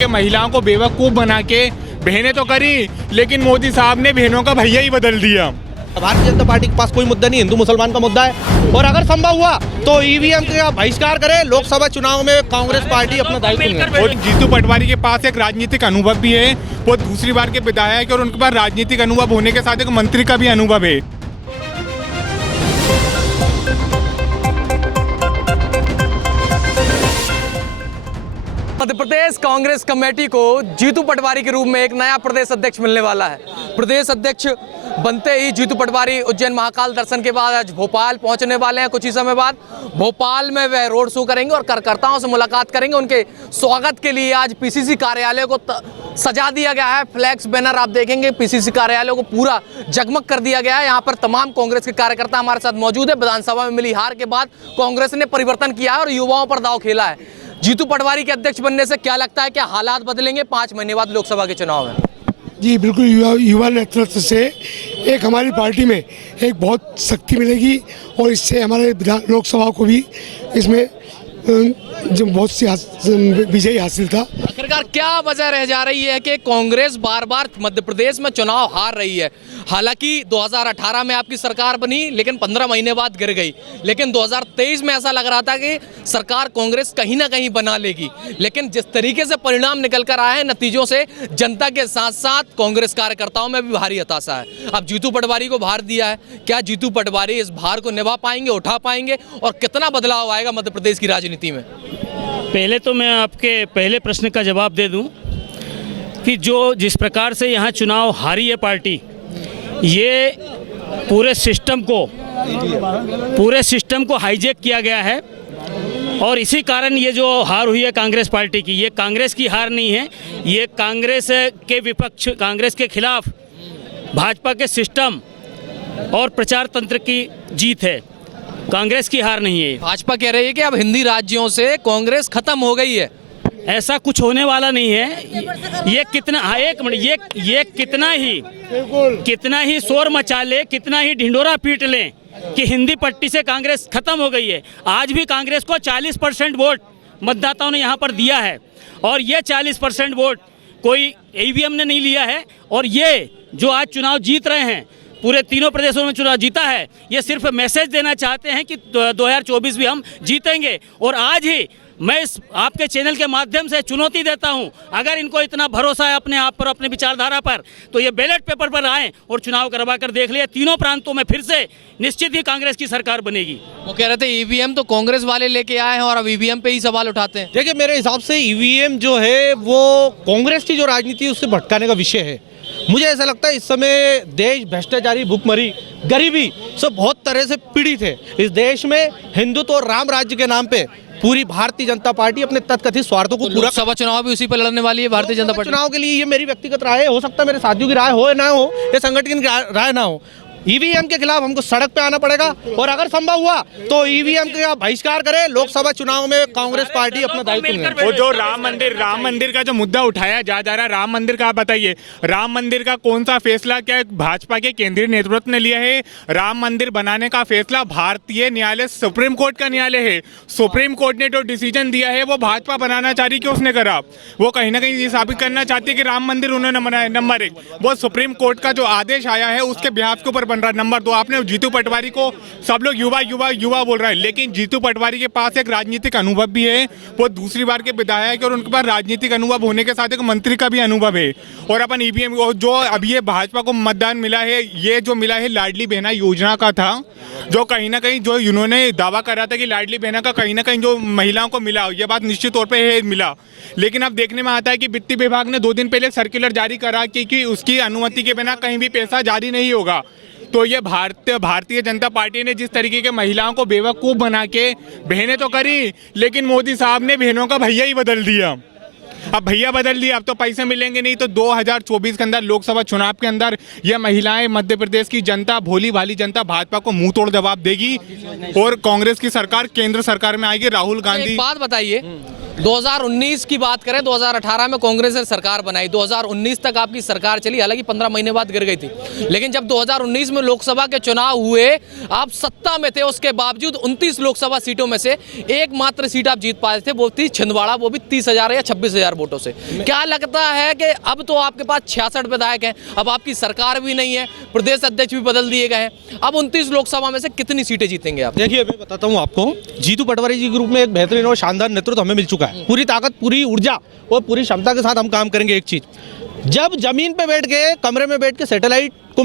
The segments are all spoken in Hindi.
महिलाओं को बेवकूफ बना के बहनें तो करी, लेकिन मोदी साहब ने बहनों का भैया ही बदल दिया। भारतीय जनता पार्टी के पास कोई मुद्दा नहीं, हिंदू मुसलमान का मुद्दा है। और अगर संभव हुआ तो ईवीएम का बहिष्कार करे। लोकसभा चुनाव में कांग्रेस पार्टी अपना दायित्व निभाए। और जीतू पटवारी के पास एक राजनीतिक अनुभव भी है, वो दूसरी बार के विधायक और उनके पास राजनीतिक अनुभव होने के साथ एक मंत्री का भी अनुभव है। मध्य प्रदेश कांग्रेस कमेटी को जीतू पटवारी के रूप में एक नया प्रदेश अध्यक्ष मिलने वाला है। प्रदेश अध्यक्ष बनते ही जीतू पटवारी उज्जैन महाकाल दर्शन के बाद आज भोपाल पहुंचने वाले हैं। कुछ ही समय बाद भोपाल में वह रोड शो करेंगे और कार्यकर्ताओं से मुलाकात करेंगे। उनके स्वागत के लिए आज पीसीसी कार्यालय को सजा दिया गया है। फ्लैक्स बैनर आप देखेंगे, पीसीसी कार्यालय को पूरा जगमग कर दिया गया है। यहाँ पर तमाम कांग्रेस के कार्यकर्ता हमारे साथ मौजूद है। विधानसभा में मिली हार के बाद कांग्रेस ने परिवर्तन किया है और युवाओं पर दांव खेला है। जीतू पटवारी के अध्यक्ष बनने से क्या लगता है, क्या हालात बदलेंगे 5 महीने बाद लोकसभा के चुनाव में? जी बिल्कुल, युवा नेतृत्व से एक हमारी पार्टी में एक बहुत शक्ति मिलेगी और इससे हमारे लोकसभा को भी इसमें जो बहुत सी विजय हासिल था। आखिरकार क्या वजह रह जा रही है कि कांग्रेस बार बार मध्य प्रदेश में चुनाव हार रही है? हालांकि 2018 में आपकी सरकार बनी, लेकिन 15 महीने बाद गिर गई। लेकिन 2023 में ऐसा लग रहा था कि सरकार कांग्रेस कहीं ना कहीं बना लेगी। लेकिन जिस तरीके से परिणाम निकल कर आए हैं नतीजों से, जनता के साथ साथ कांग्रेस कार्यकर्ताओं में भी भारी हताशा है। अब जीतू पटवारी को भार दिया है, क्या जीतू पटवारी इस भार को निभा पाएंगे, उठा पाएंगे और कितना बदलाव आएगा मध्य प्रदेश की राजनीति में? पहले तो मैं आपके पहले प्रश्न का जवाब दे दूं कि जिस प्रकार से यहाँ चुनाव हारी है पार्टी, ये पूरे सिस्टम को हाईजैक किया गया है। और इसी कारण ये जो हार हुई है कांग्रेस पार्टी की, ये कांग्रेस की हार नहीं है, ये कांग्रेस के विपक्ष, कांग्रेस के खिलाफ भाजपा के सिस्टम और प्रचार तंत्र की जीत है। कांग्रेस की हार नहीं है। भाजपा कह रही है कि अब हिंदी राज्यों से कांग्रेस खत्म हो गई है। ऐसा कुछ होने वाला नहीं है। ये कितना, हाँ एक मिनट, ये कितना ही शोर मचा ले, कितना ही ढिंडोरा पीट लें कि हिंदी पट्टी से कांग्रेस खत्म हो गई है, आज भी कांग्रेस को 40% वोट मतदाताओं ने यहाँ पर दिया है। और ये 40% वोट कोई ईवीएम ने नहीं लिया है। और ये जो आज चुनाव जीत रहे हैं, पूरे तीनों प्रदेशों में चुनाव जीता है, ये सिर्फ मैसेज देना चाहते हैं कि 2024 भी हम जीतेंगे। और आज ही मैं इस आपके चैनल के माध्यम से चुनौती देता हूं, अगर इनको इतना भरोसा है अपने आप पर, अपने विचारधारा पर, तो ये बैलेट पेपर पर आएँ और चुनाव करवा कर देख लिया। तीनों प्रांतों में फिर से निश्चित ही कांग्रेस की सरकार बनेगी। वो कह रहे थे ईवीएम तो कांग्रेस वाले लेके आए हैं और अब ईवीएम पे ही सवाल उठाते हैं। देखिए, मेरे हिसाब से ईवीएम जो है वो कांग्रेस की जो राजनीति है उससे भटकाने का विषय है। मुझे ऐसा लगता है इस समय देश भ्रष्टाचारी, भूखमरी, गरीबी सब बहुत तरह से पीड़ित है। इस देश में हिंदुत्व और राम राज्य के नाम पे पूरी भारतीय जनता पार्टी अपने तथकथित स्वार्थों को पूरा लोकसभा चुनाव भी उसी पर लड़ने वाली है भारतीय जनता पार्टी। चुनाव के लिए ये मेरी व्यक्तिगत राय है, हो सकता है मेरे साथियों की राय हो या ना हो, या संगठन की राय ना हो। ईवीएम के खिलाफ हमको सड़क पे आना पड़ेगा और अगर संभव हुआ तो ईवीएम का बहिष्कार करे। लोकसभा चुनाव में कांग्रेस पार्टी अपना दायित्व निभाए। वो जो राम मंदिर का जो मुद्दा उठाया जा रहा है, राम मंदिर का आप बताइए, राम मंदिर का कौन सा फैसला क्या भाजपा के केंद्रीय नेतृत्व ने लिया है? राम मंदिर बनाने का फैसला भारतीय न्यायालय, सुप्रीम कोर्ट का न्यायालय है। सुप्रीम कोर्ट ने जो डिसीजन दिया है वो भाजपा बनाना चाह रही, क्यों उसने करा? वो कहीं ना कहीं ये साबित करना चाहती है कि राम मंदिर उन्होंने बनाया। नंबर 1, वो सुप्रीम कोर्ट का जो आदेश आया है उसके बिहाफ के ऊपर बन रहा है। नंबर 2, आपने जीतू पटवारी को सब लोग युवा बोल रहे हैं, लेकिन जीतू पटवारी के पास एक राजनीतिक अनुभव भी है, वो दूसरी बार के विधायक और उनके पास राजनीतिक अनुभव होने के साथ एक मंत्री का भी अनुभव है। और अपन ईवीएम जो अभी ये भाजपा को मतदान मिला है, ये जो मिला है लाडली बहना योजना का था, जो कहीं ना कहीं जो इन्होंने दावा करा था कि लाडली बहना का कहीं ना कहीं जो महिलाओं को मिला, ये बात निश्चित तौर पे मिला। लेकिन अब देखने में आता है कि वित्त विभाग ने 2 दिन पहले सर्कुलर जारी करा कि उसकी अनुमति के बिना कहीं भी पैसा जारी नहीं होगा। तो ये भारतीय जनता पार्टी ने जिस तरीके के महिलाओं को बेवकूफ़ बना के बहनें तो करी, लेकिन मोदी साहब ने बहनों का भैया ही बदल दिया। अब भैया बदल दिया, अब तो पैसे मिलेंगे नहीं। तो 2024 के अंदर लोकसभा चुनाव के अंदर ये महिलाएं, मध्य प्रदेश की जनता, भोली भाली जनता भाजपा को मुंह तोड़ जवाब देगी और कांग्रेस की सरकार केंद्र सरकार में आएगी। राहुल गांधी, एक बात बताइए 2019 की बात करें, 2018 में कांग्रेस ने सरकार बनाई, 2019 तक आपकी सरकार चली, हालांकि 15 महीने बाद गिर गई थी। लेकिन जब 2019 में लोकसभा के चुनाव हुए, आप सत्ता में थे, उसके बावजूद 29 लोकसभा सीटों में से एकमात्र सीट आप जीत पाए थे, वो थी छिंदवाड़ा, वो भी 30,000 या 26,000 वोटों से। क्या लगता है कि अब तो आपके पास 66 विधायक हैं, अब आपकी सरकार भी नहीं है, प्रदेश अध्यक्ष भी बदल दिए गए हैं, अब 29 लोकसभा में से कितनी सीटें जीतेंगे आप? देखिए, मैं बताता हूँ आपको, जीतू पटवारी जी ग्रुप में एक बेहतरीन और शानदार नेतृत्व हमें मिल चुका है। पूरी ताकत, पूरी ऊर्जा और पूरी क्षमता के साथ हम काम करेंगे। एक चीज, जब जमीन पे बैठ के, कमरे में बैठ के सैटेलाइट को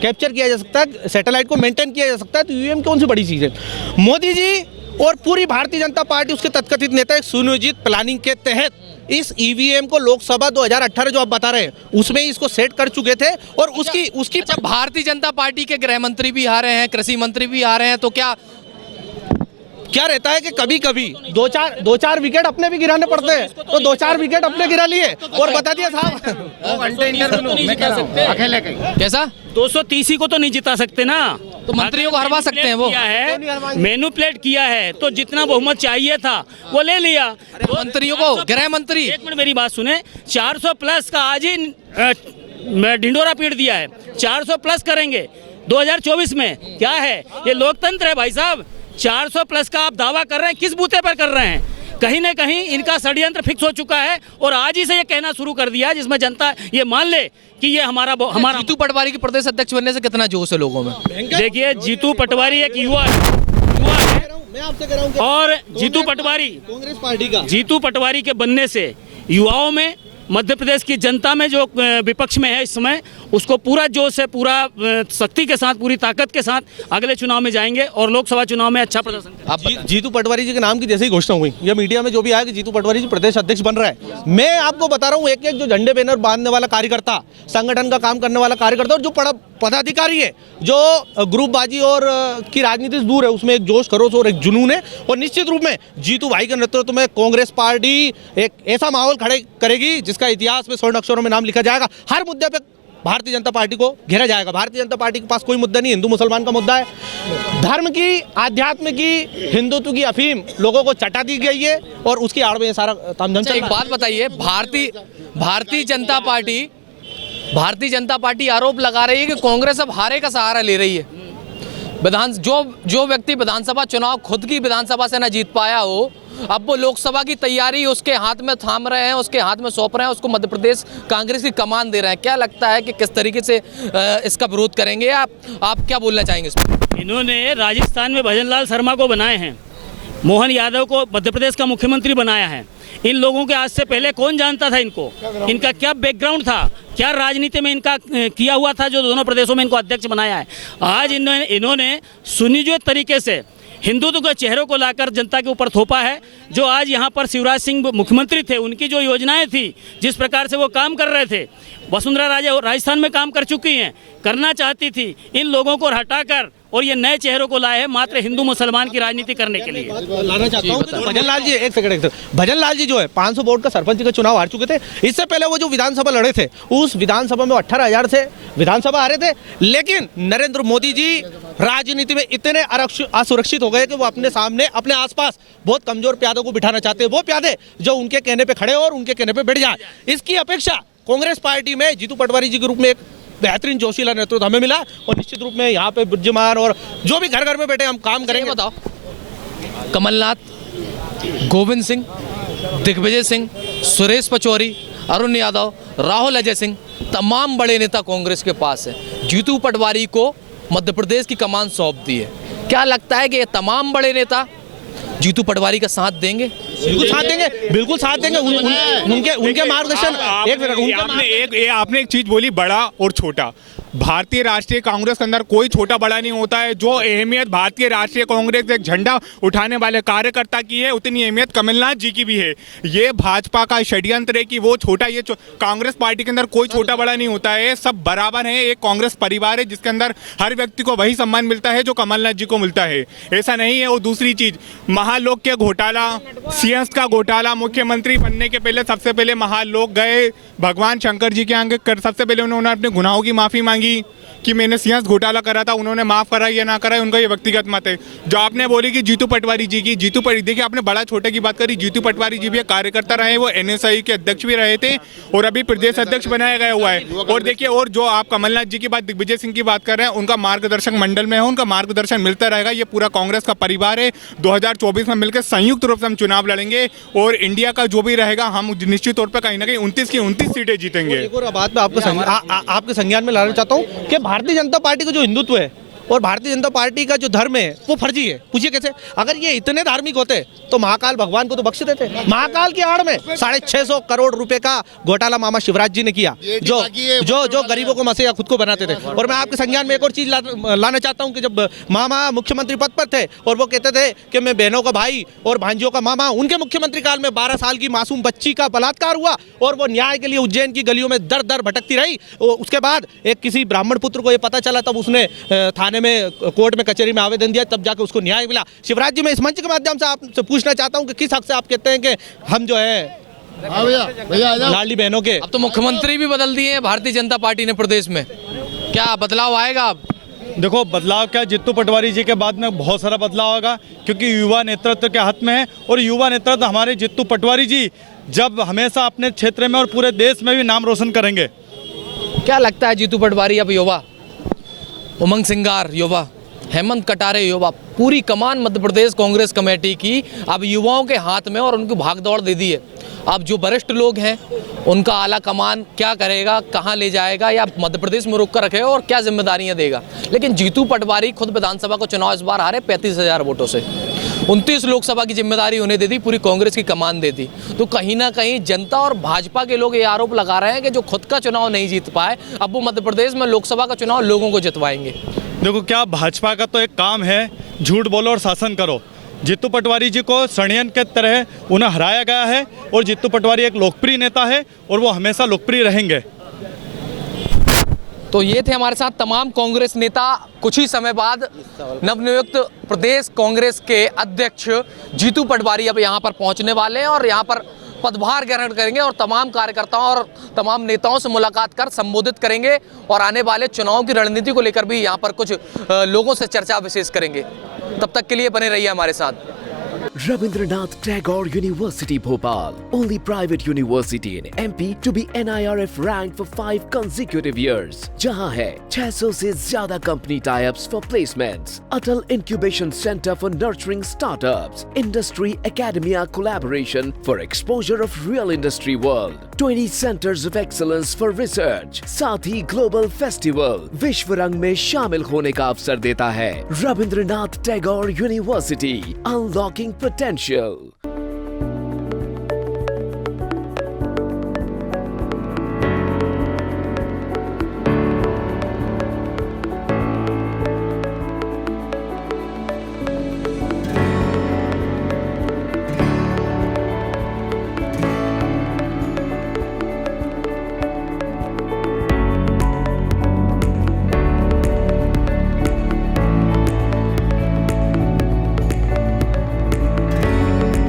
कैप्चर किया जा सकता है, सैटेलाइट को मेंटेन किया जा सकता है, तो ईवीएम कौन सी बड़ी चीज है? मोदी जी और पूरी भारतीय जनता पार्टी, उसके तथाकथित नेता एक सुनियोजित प्लानिंग के तहत इस ईवीएम को लोकसभा 2018 जो आप बता रहे हैं उसमें इसको सेट कर चुके थे। और उसकी अच्छा, भारतीय जनता पार्टी के गृह मंत्री भी आ रहे हैं, कृषि मंत्री भी आ रहे हैं, तो क्या रहता है कि कभी कभी दो चार विकेट अपने भी गिराने पड़ते हैं, तो 2-4 विकेट अपने गिरा लिए और बता दिया साहब। कैसा 230 को तो नहीं जिता सकते ना, तो मंत्रियों को हरवा सकते हैं वो। मैनिपुलेट किया है, तो जितना बहुमत चाहिए था वो ले लिया। मंत्रियों को, गृह मंत्री, एक मिनट मेरी बात सुने, 400 प्लस का आज ही ढिंडोरा पीट दिया है, 400 प्लस करेंगे 2024 में। क्या है ये? लोकतंत्र है भाई साहब। 400 प्लस का आप दावा कर रहे हैं, किस बूते पर कर रहे हैं? कहीं ना कहीं इनका षड्यंत्र फिक्स हो चुका है और आज ही से ये कहना शुरू कर दिया जिसमें जनता ये मान ले कि ये हमारा जीतू पटवारी के प्रदेश अध्यक्ष बनने से कितना जोश है लोगों में? देखिए, जीतू पटवारी एक युवा है मैं आपसे कह रहा हूं और जीतू पटवारी, कांग्रेस पार्टी का जीतू पटवारी के बनने से युवाओं में, मध्य प्रदेश की जनता में जो विपक्ष में है इस समय, उसको पूरा जोश है, पूरा शक्ति के साथ, पूरी ताकत के साथ अगले चुनाव में जाएंगे और लोकसभा चुनाव में अच्छा प्रदर्शन करेंगे। जीतू पटवारी जी के नाम की जैसे ही घोषणा हुई या मीडिया में जो भी आया कि जीतू पटवारी जी प्रदेश अध्यक्ष बन रहा है, मैं आपको बता रहा हूँ, एक एक जो झंडे बैनर बांधने वाला कार्यकर्ता, संगठन का काम करने वाला कार्यकर्ता और जो पदाधिकारी है, जो ग्रुपबाजी और की राजनीति से दूर है, उसमें एक जोश, खरोश और एक जुनून है। और निश्चित रूप में जीतू भाई के नेतृत्व में कांग्रेस पार्टी एक ऐसा माहौल खड़े करेगी जिसका इतिहास में स्वर्ण अक्षरों में नाम लिखा जाएगा। हर मुद्दे पे भारतीय जनता पार्टी को घेरा जाएगा। भारतीय जनता पार्टी के पास कोई मुद्दा नहीं, हिंदू मुसलमान का मुद्दा है, धर्म की, आध्यात्म की, हिंदुत्व की अफीम लोगों को चटा दी गई है और उसकी आड़ में सारा तामझाम चल रहा है। एक बात बताइए, भारतीय जनता पार्टी आरोप लगा रही है कि कांग्रेस अब हारे का सहारा ले रही है। जो व्यक्ति विधानसभा चुनाव खुद की विधानसभा से ना जीत पाया हो, अब वो लोकसभा की तैयारी उसके हाथ में थाम रहे हैं, उसके हाथ में सौंप रहे हैं, उसको मध्य प्रदेश कांग्रेस की कमान दे रहे हैं। क्या लगता है कि किस तरीके से इसका विरोध करेंगे आप क्या बोलना चाहेंगे इस पर? इन्होंने राजस्थान में भजनलाल शर्मा को बनाए हैं, मोहन यादव को मध्य प्रदेश का मुख्यमंत्री बनाया है। इन लोगों के आज से पहले कौन जानता था इनको? इनका क्या बैकग्राउंड था, क्या राजनीति में इनका किया हुआ था जो दोनों प्रदेशों में इनको अध्यक्ष बनाया है? आज इन्होंने सुनियोजित तरीके से हिंदुत्व के चेहरों को लाकर जनता के ऊपर थोपा है। जो आज यहाँ पर शिवराज सिंह मुख्यमंत्री थे, उनकी जो योजनाएं थी, जिस प्रकार से वो काम कर रहे थे, वसुंधरा राजे राजस्थान में काम कर चुकी हैं, करना चाहती थी, इन लोगों को हटाकर और ये नए चेहरों को लाए हैं मात्र हिंदू मुसलमान की राजनीति करने के लिए। लाना चाहता हूं कि भजनलाल जी, एक सेकंड, भजनलाल जी जो है 500 वोट का सरपंच का चुनाव हार चुके थे। इससे पहले वो जो विधानसभा लड़े थे, उस विधानसभा में 18,000 से विधानसभा हारे थे। लेकिन नरेंद्र मोदी जी राजनीति में इतने असुरक्षित हो गए कि वो अपने सामने, अपने आसपास बहुत कमजोर प्यादों को बिठाना चाहते हैं, वो प्यादे जो उनके कहने पे खड़े हो और उनके कहने पे बैठ जाए। इसकी अपेक्षा कांग्रेस पार्टी में जीतू पटवारी जी के रूप में एक बेहतरीन जोशीला नेतृत्व हमें मिला और निश्चित रूप में यहाँ पे विद्यमान और जो भी घर घर में बैठे हम काम करेंगे। बताओ, कमलनाथ, गोविंद सिंह, दिग्विजय सिंह, सुरेश पचौरी, अरुण यादव, राहुल अजय सिंह, तमाम बड़े नेता कांग्रेस के पास है। जीतू पटवारी को मध्य प्रदेश की कमान सौंप दी है। क्या लगता है कि ये तमाम बड़े नेता जीतू पटवारी का साथ देंगे? बिल्कुल साथ देंगे, बिल्कुल साथ देंगे। उनके मार्गदर्शन। आपने एक चीज बोली, बड़ा और छोटा। भारतीय राष्ट्रीय कांग्रेस के अंदर कोई छोटा बड़ा नहीं होता है। जो अहमियत भारतीय राष्ट्रीय कांग्रेस एक झंडा उठाने वाले कार्यकर्ता की है, उतनी अहमियत कमलनाथ जी की भी है। ये भाजपा का षड्यंत्र है कि वो छोटा, ये कांग्रेस पार्टी के अंदर कोई छोटा बड़ा नहीं होता है, सब बराबर है। एक कांग्रेस परिवार है जिसके अंदर हर व्यक्ति को वही सम्मान मिलता है जो कमलनाथ जी को मिलता है, ऐसा नहीं है। और दूसरी चीज, महालोक के घोटाला, सीएस का घोटाला, मुख्यमंत्री बनने के पहले सबसे पहले महालोक गए भगवान शंकर जी के आगे, सबसे पहले उन्होंने अपने गुनाहों की माफी मांगी कि मैंने सिंहस्थ घोटाला करा था, उन्होंने माफ करा या ना करा, उनका ये व्यक्तिगत मत है। जो आपने बोली कि जीतू पटवारी जी की, देखिए आपने बड़ा छोटे की बात करी, जीतू पटवारी जी भी एक कार्यकर्ता रहे, वो NSI के अध्यक्ष भी रहे थे और अभी प्रदेश अध्यक्ष बनाया गया हुआ है। और देखिए, और जो आप कमलनाथ जी की बात, दिग्विजय सिंह की बात कर रहे हैं, उनका मार्गदर्शक मंडल में है, उनका मार्गदर्शन मिलता रहेगा। ये पूरा कांग्रेस का परिवार है। 2024 में मिलकर संयुक्त रूप से हम चुनाव लड़ेंगे और इंडिया का जो भी रहेगा, हम निश्चित तौर पर कहीं ना कहीं 29 की 29 सीटें जीतेंगे। एक और बात मैं आपके संज्ञान में लाना चाहता हूँ कि भारतीय जनता पार्टी का जो हिंदुत्व है और भारतीय जनता पार्टी का जो धर्म है वो फर्जी है। पूछिए कैसे? अगर ये इतने धार्मिक होते तो महाकाल भगवान को तो बख्श देते। महाकाल की आड़ में 650 करोड़ रुपए का घोटाला मामा शिवराज जी ने किया, जो गरीबों को मसे या खुद को बनाते थे। और मैं आपके संज्ञान में एक और चीज लाना चाहता हूँ कि जब मामा मुख्यमंत्री पद पर थे और वो कहते थे कि मैं बहनों का भाई और भांजियों का मामा, उनके मुख्यमंत्री काल में 12 साल की मासूम बच्ची का बलात्कार हुआ और वो न्याय के लिए उज्जैन की गलियों में दर दर भटकती रही। उसके बाद एक किसी ब्राह्मण पुत्र को ये पता चला, तब उसने थाने में, कोर्ट में, कचहरी में आवेदन दिया, तब जाकर उसको न्याय मिला। शिवराज जी, मैं इस मंच के माध्यम से आपसे पूछना चाहता हूं कि किस हक से आप कहते हैं कि हम जो है लाडली बहनों के। अब तो मुख्यमंत्री भी बदल दिए हैं भारतीय जनता पार्टी ने प्रदेश में, क्या बदलाव आएगा अब? देखो, बदलाव क्या, जीतू पटवारी जी के बाद में बहुत सारा बदलाव होगा, क्योंकि युवा नेतृत्व के हाथ में है। और युवा नेतृत्व हमारे जीतू पटवारी जी जब हमेशा अपने क्षेत्र में और पूरे देश में भी नाम रोशन करेंगे। क्या लगता है जीतू पटवारी अब युवा, उमंग सिंगार युवा, हेमंत कटारे युवा, पूरी कमान मध्य प्रदेश कांग्रेस कमेटी की अब युवाओं के हाथ में और उनको भागदौड़ दे दी है। अब जो वरिष्ठ लोग हैं उनका आला कमान क्या करेगा, कहां ले जाएगा, या मध्य प्रदेश में रोक कर रखेगा और क्या जिम्मेदारियां देगा। लेकिन जीतू पटवारी खुद विधानसभा को चुनाव इस बार हारे 35,000 वोटों से। 29 लोकसभा की जिम्मेदारी उन्हें दे दी, पूरी कांग्रेस की कमान दे दी। तो कहीं ना कहीं जनता और भाजपा के लोग ये आरोप लगा रहे हैं कि जो खुद का चुनाव नहीं जीत पाए, अब वो मध्य प्रदेश में लोकसभा का चुनाव लोगों को जितवाएंगे। देखो, क्या भाजपा का तो एक काम है झूठ बोलो और शासन करो। जीतू पटवारी जी को षड्यंत्र के तरह उन्हें हराया गया है और जीतू पटवारी एक लोकप्रिय नेता है और वो हमेशा लोकप्रिय रहेंगे। तो ये थे हमारे साथ तमाम कांग्रेस नेता। कुछ ही समय बाद नवनियुक्त प्रदेश कांग्रेस के अध्यक्ष जीतू पटवारी अब यहाँ पर पहुँचने वाले हैं और यहाँ पर पदभार ग्रहण करेंगे और तमाम कार्यकर्ताओं और तमाम नेताओं से मुलाकात कर संबोधित करेंगे और आने वाले चुनाव की रणनीति को लेकर भी यहाँ पर कुछ लोगों से चर्चा विशेष करेंगे। तब तक के लिए बने रहिए हमारे साथ। Rabindranath Tagore University Bhopal, only private university in MP to be NIRF ranked for 5 consecutive years. जहां है 600 से ज्यादा company tie-ups for placements, Atal Incubation Center for nurturing startups, Industry Academia collaboration for exposure of real industry world, 20 centers of excellence for research, साथ ही Global Festival विश्व रंग में शामिल होने का अवसर देता है। Rabindranath Tagore University, unlocking potential.